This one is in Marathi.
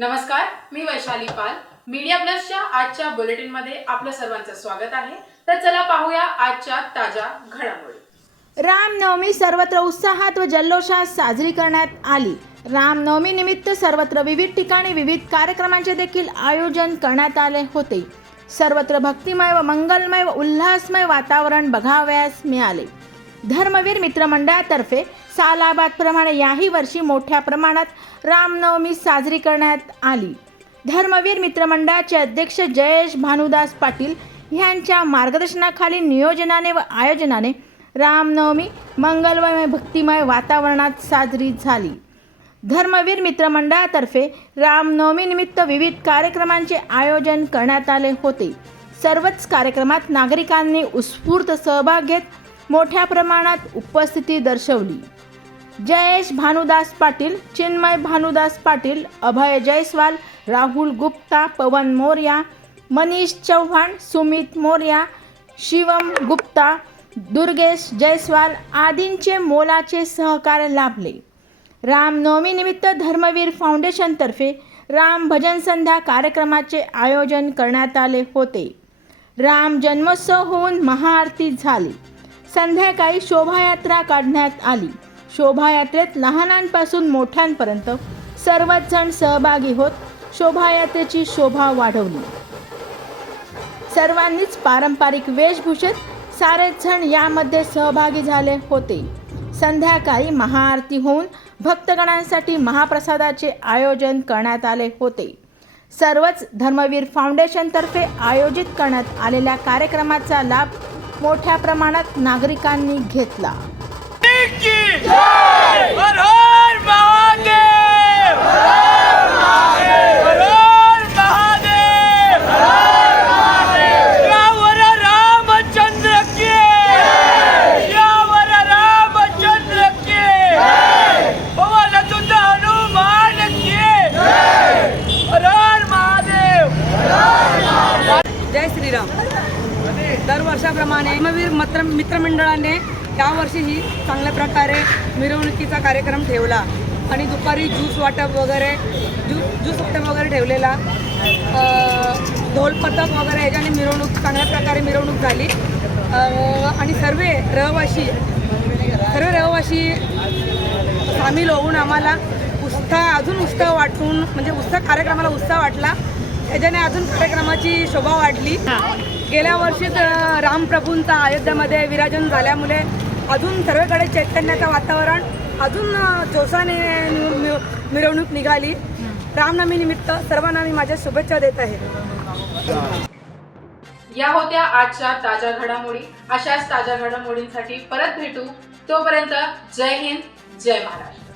नमस्कार मी वैशाली पाल. मीडिया प्लसच्या आजच्या बुलेटिनमध्ये आपलं सर्वांचं स्वागत आहे. तर चला पाहूया आजच्या ताज्या घडामोडी. रामनवमी सर्वत्र उत्साहात व जल्लोषात साजरी करण्यात आली. रामनवमी निमित्त सर्वत्र विविध ठिकाणी विविध कार्यक्रमांचे देखील आयोजन करण्यात आले होते. सर्वत्र भक्तिमय व मंगलमय व उल्हासमय वातावरण बघावयास मिळाले. धर्मवीर मित्रमंडळातर्फे सालाबादप्रमाणे याही वर्षी मोठ्या प्रमाणात रामनवमी साजरी करण्यात आली. धर्मवीर मित्रमंडळाचे अध्यक्ष जयेश भानुदास पाटील यांच्या मार्गदर्शनाखाली नियोजनाने व आयोजनाने रामनवमी मंगलमय भक्तिमय वातावरणात साजरी झाली. धर्मवीर मित्रमंडळातर्फे रामनवमीनिमित्त विविध कार्यक्रमांचे आयोजन करण्यात आले होते. सर्वच कार्यक्रमात नागरिकांनी उत्स्फूर्त सहभाग घेत मोठ्या प्रमाणात उपस्थिती दर्शवली. जयेश भानुदास पाटील चिन्मय भानुदास पाटील अभय जयस्वाल राहुल गुप्ता पवन मोर्या मनीष चव्हाण सुमित मोर्या शिवम गुप्ता दुर्गेश जयस्वाल आदींचे मोलाचे सहकार्य लाभले. रामनवमीनिमित्त धर्मवीर फाउंडेशनतर्फे राम भजन संध्या कार्यक्रमाचे आयोजन करण्यात आले होते. राम जन्मोत्सव होऊन महाआरती झाली. संध्याकाळी शोभायात्रा काढण्यात आली. शोभायात्रेत लहानांपासून मोठ्यांपर्यंत सर्वच जण सहभागी होत शोभायात्रेची शोभा वाढवली. सर्वांनीच पारंपरिक वेशभूषेत सारेच जण यामध्ये सहभागी झाले होते. संध्याकाळी महाआरती होऊन भक्तगणांसाठी महाप्रसादाचे आयोजन करण्यात आले होते. सर्वच धर्मवीर फाउंडेशनतर्फे आयोजित करण्यात आलेल्या कार्यक्रमाचा लाभ मोठ्या प्रमाणात नागरिकांनी घेतला. दरवर्षाप्रमाणे धर्मवीर मित्र मित्रमंडळाने यावर्षीही चांगल्या प्रकारे मिरवणुकीचा कार्यक्रम ठेवला. आणि दुपारी ज्यूस वाटप वगैरे ज्यू ज्यूस वाटप वगैरे ठेवलेला. अ, ढोल पथक वगैरे ह्याच्याने मिरवणूक चांगल्या प्रकारे मिरवणूक झाली. आणि सर्व रहिवाशी सर्व रहिवाशी सामील होऊन आम्हाला उत्साह अजून उत्साह वाटून म्हणजे उत्साह कार्यक्रमाला उत्साह वाटला. त्याच्याने अजून कार्यक्रमाची शोभा वाढली. गेल्या वर्षीच रामप्रभूंचा अयोध्यामध्ये विराजन झाल्यामुळे अजून सर्वकडे चैतन्याचं वातावरण अजून अ, जोशाने मि- मिरवणूक निघाली. रामनवमी निमित्त सर्वांना मी माझ्या शुभेच्छा देत आहे. या होत्या आजच्या ताज्या घडामोडी. अशाच ताज्या घडामोडींसाठी परत भेटू. तोपर्यंत जय हिंद जय महाराष्ट्र.